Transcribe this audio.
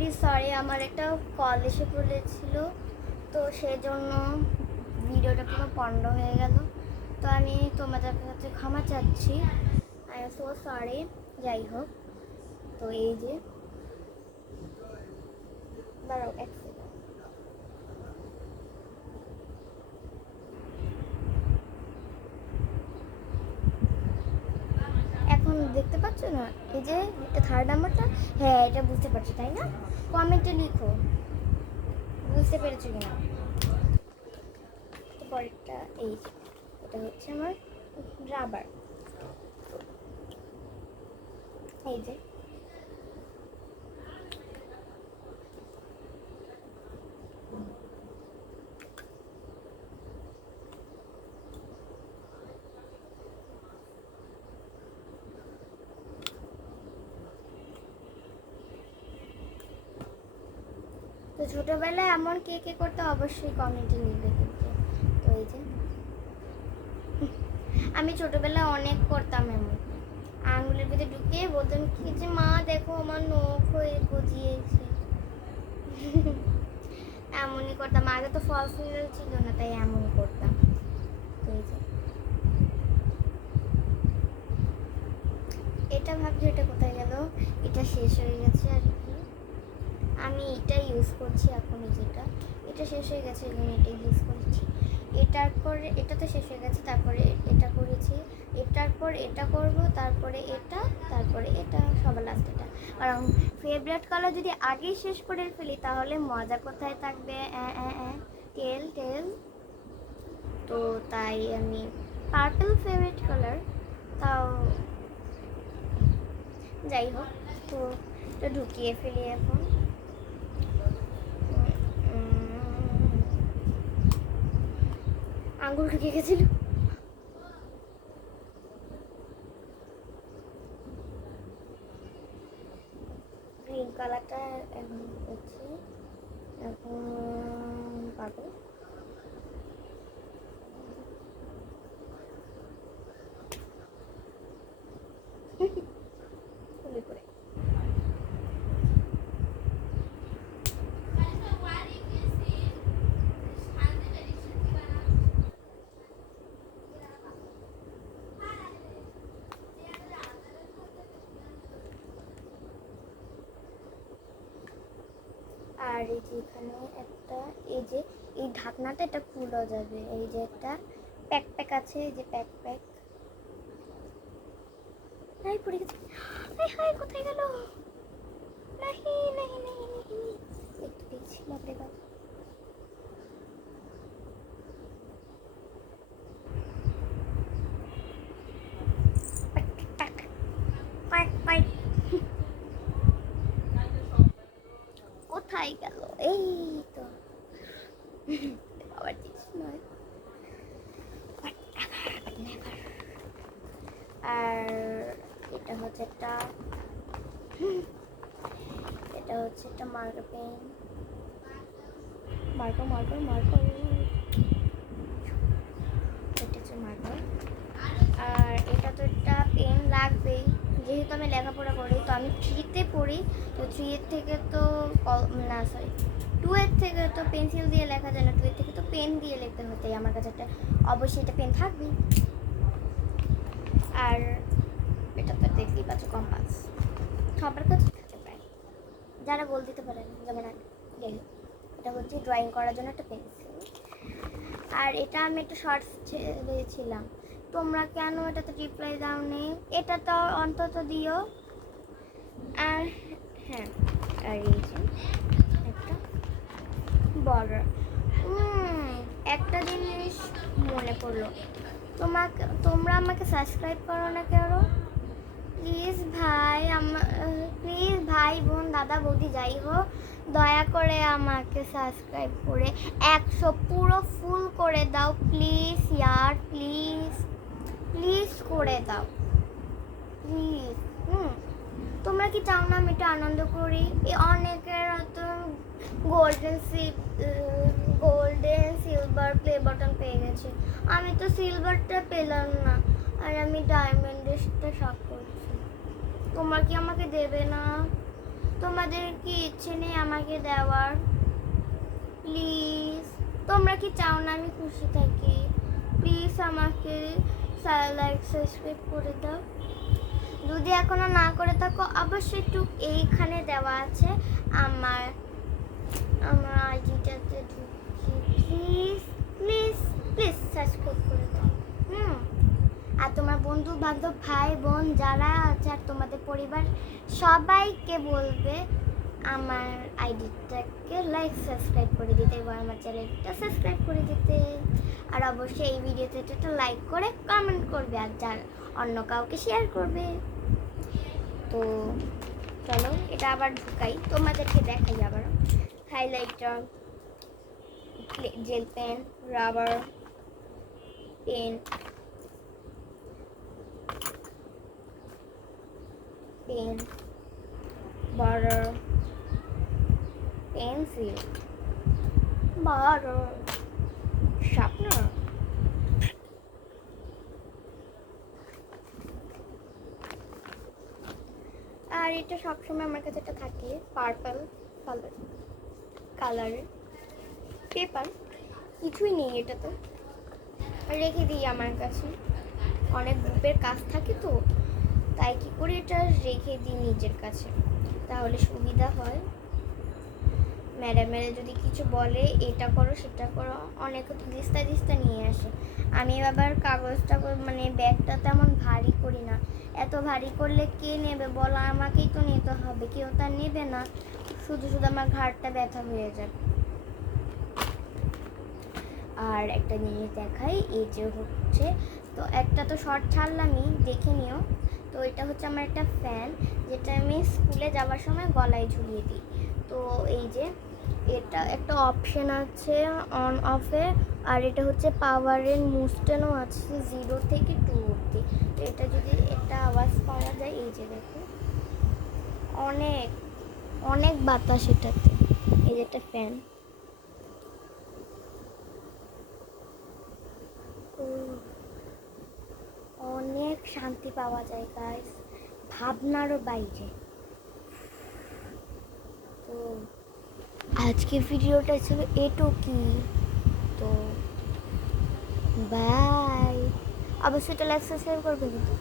Very sorry, আমার একটা call এসে পড়েছিল, তো সেজন্য ভিডিওটা পুরো পন্ড হয়ে গেল। তো আমি তোমাদের কাছে ক্ষমা চাচ্ছি, আই এম সো সরি। যাই হোক, তো এই যে দাঁড়াও এক সেকেন্ড। এখন দেখতে পাচ্ছ না এই যে এটা থার্ড নাম্বারটা? হ্যাঁ, এটা বুঝতে পারছো তাই না? কমেন্টে লিখো বুঝতে পেরেছো কিনা। তো পরেরটা এই যে এটা হচ্ছে আমার রাবার। এই যে তো ছোটবেলায় এমন কে কে করতে অবশ্যই কমেন্টে লিখবে কিন্তু। তো এই যে আমি ছোটবেলায় অনেক করতাম এমন, আঙুলের ভিতরে ঢুকিয়ে বলতাম কি যে মা দেখো আমার নখ হয়ে গজিয়েছে। এমনই করতাম, আগে তো ফলস নিডল ছিল না তাই এমনই করতাম। তো এই যে এটা ভাবছি এটা কোথায় গেল, এটা শেষ হয়ে গেছে আর কি। আমি এটা ইউজ করছি এখন, যেটা এটা শেষ হয়ে গেছে এবং এটা ইউজ করছি। এটার পরে এটা তো শেষ হয়ে গেছে, তারপরে এটা করেছি, এটার পর এটা করব, তারপরে এটা, তারপরে এটা, সবার লাস্ট এটা। কারণ ফেভারিট কালার যদি আগেই শেষ করে ফেলি তাহলে মজা কোথায় থাকবে? টেল টেল। তো তাই আমি পার্পল ফেভারিট কালার, তাও যাই হোক। তো এটা ঢুকিয়ে ফেলি এখন। আঙ্গুল ঢুকে গেছিল। গ্রিন কালারটা এখন হচ্ছে, এখন পাবো ফুলে করে। আর এই যে এখানে একটা, এই যে এই ঢাকনাটা এটা খুলে যাবে, এই যে একটা প্যাক প্যাক আছে, এই যে প্যাক প্যাক। নাই পড়ে গেছে, হাই হাই কোথায় গেল? নাহি নাহি নাহি নাহি, একটু দিচ্ছি বাপরে বাপ। প্যাক প্যাক প্যাক প্যাক, কোথায় গেল? এই তো আবার দিচ্ছি নয়। আর এটা হচ্ছে একটা, এটা হচ্ছে একটা marker pen, marker marker marker, এটা হচ্ছে মার্কার। আর এটা তো একটা পেন লাগবেই, যেহেতু আমি লেখাপড়া করি, তো আমি 3-তে পড়ি, তো 3-এর থেকে তো না সরি 2-এর থেকে তো পেন্সিল দিয়ে লেখা যায় না, 2-এর থেকে তো পেন দিয়ে লিখতে হতেই আমার কাছে একটা অবশ্যই একটা পেন থাকবেই। আর এটা তো দেখতেই পাচ্ছ কম্পাস, সবার কাছে থাকে প্রায়, যারা বল দিতে পারেন যেমন আমি। যাই হোক, এটা হচ্ছে ড্রয়িং করার জন্য একটা পেন্সিল। আর এটা আমি একটা শর্টস ছেড়েছিলাম, তোমরা কেন এটাতে রিপ্লাই দাওনি? এটা তো অন্তত দিও। আর হ্যাঁ, আর এই যে একটা বর্ডার। একটা জিনিস মনে পড়লো, তোমরা আমাকে সাবস্ক্রাইব করো না কেন? প্লিজ ভাই, প্লিজ ভাই বোন দাদা বৌদি যাই হোক, দয়া করে আমাকে সাবস্ক্রাইব করে 100 পুরো ফুল করে দাও প্লিজ ইয়ার, প্লিজ প্লিজ করে দাও প্লিজ। তোমরা কি চাও না আমি একটু আনন্দ করি? এই অনেকের হয়তো গোল্ডেন সিলভার প্লে বাটন পেয়ে গেছে, আমি তো সিলভারটা পেলাম না, আর আমি ডায়মন্ডেরটা শখ করছি। তোমরা কি আমাকে দেবে না? তোমাদের কি ইচ্ছে নেই আমাকে দেওয়ার, প্লিজ তোমরা কি চাও না আমি খুশি থাকি? প্লিজ আমাকে লাইক সাবস্ক্রাইব করে দাও। যদি এখনো না করে থাকো অবশ্যই একটু এইখানে দেওয়া আছে আমার আইডিটাতে ঢুকি, প্লিজ প্লিজ প্লিজ সাবস্ক্রাইব করে দাও। আর তোমার বন্ধু বান্ধব ভাই বোন যারা আছে আর তোমাদের পরিবার সবাইকে বলবে আমার আইডিটাকে লাইক সাবস্ক্রাইব করে দিতে এবং আমার চ্যানেলটা সাবস্ক্রাইব করে দিতে। আর অবশ্যই এই ভিডিওতে একটা লাইক করে কমেন্ট করবে আর অন্য কাউকে শেয়ার করবে। তো চলো এটা আবার ঢুকাই, তোমাদেরকে দেখাই আবার। Highlighter, gel pen, rubber pen, border, pencil, border, sharpener, আর এটা সবসময় আমার কাছে একটা থাকে পার্পল কালারের পেপার। কিছুই নেই এটাতে, রেখে দিই আমার কাছে। অনেক গ্রুপের কাজ থাকে তো তাই কি করে এটা রেখে দিই নিজের কাছে, তাহলে সুবিধা হয়। ম্যাডামেরা যদি কিছু বলে এটা করো সেটা করো, অনেক দিস্তা নিয়ে আসে। আমি আবার কাগজটা মানে ব্যাগটা তেমন ভারী করি না। এত ভারী করলে কে নেবে বলো, আমাকেই তো নিতে হবে, কেউ তার নেবে না, শুধু আমার ঘাড়টা ব্যথা হয়ে যাবে। আর একটা জিনিস দেখাই, এই যে হচ্ছে, তো একটা তো শর্ট ছাড়লামই, দেখে নিও। তো এটা হচ্ছে আমার একটা ফ্যান, যেটা আমি স্কুলে যাওয়ার সময় গলায় ঝুলিয়ে দিই। তো এই যে এটা একটা অপশন আছে অন অফে, আর এটা হচ্ছে পাওয়ারের মুস্টেনও আছে 0 থেকে 2 অবধি। তো এটা যদি একটা আওয়াজ পাওয়া যায়, এই যে দেখো অনেক অনেক বাতাস এটাতে। এই যে একটা ফ্যান, অনেক শান্তি পাওয়া যায় গাইস, ভাবনারও বাইরে। তো আজকে ভিডিওটা ছিল এটুকুই। তো বাই, অবশ্যই এটা লাইক সাবস্ক্রাইব করবে কিন্তু।